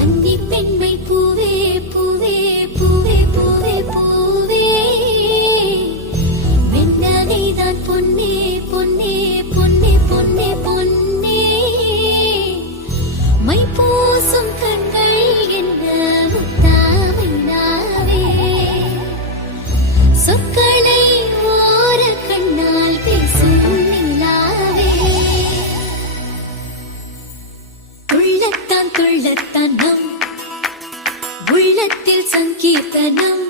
கன்னி பெண்மை பூவே பூவே பூவே பூவே பூவே வெண்ணனைதான் பொன்னே பொன்னே பொன்னே பொன்னே பொன்னே மை பூசும் கண்கள் என்ன முத்தாமைனாவே சொற்களை ஓர கண்ணால் பேசும் நிலாவே துள்ளத்தான் துள்ளத்தான் நம் உள்ளத்தில் சங்கீர்த்தனம்